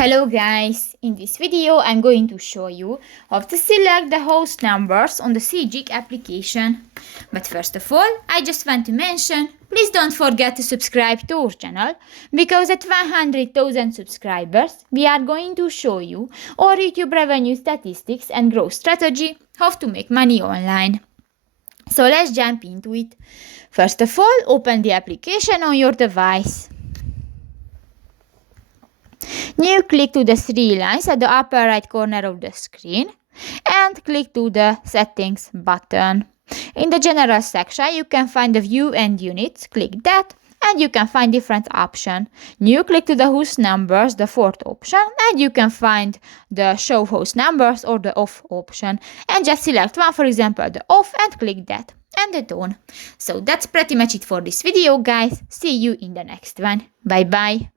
Hello guys, in this video I'm going to show you how to select the host numbers on the Sygic application. But first of all, I just want to mention, please don't forget to subscribe to our channel, because at 100,000 subscribers we are going to show you our YouTube revenue statistics and growth strategy, how to make money online. So let's jump into it. First of all, open the application on your device. Now click to the three lines at the upper right corner of the screen and click to the settings button. In the general section you can find the view and units, click that and you can find different options. Now click to the host numbers, the fourth option, and you can find the show host numbers or the off option, and just select one, for example the off, and click that and the done. So that's pretty much it for this video guys. See you in the next one. Bye bye.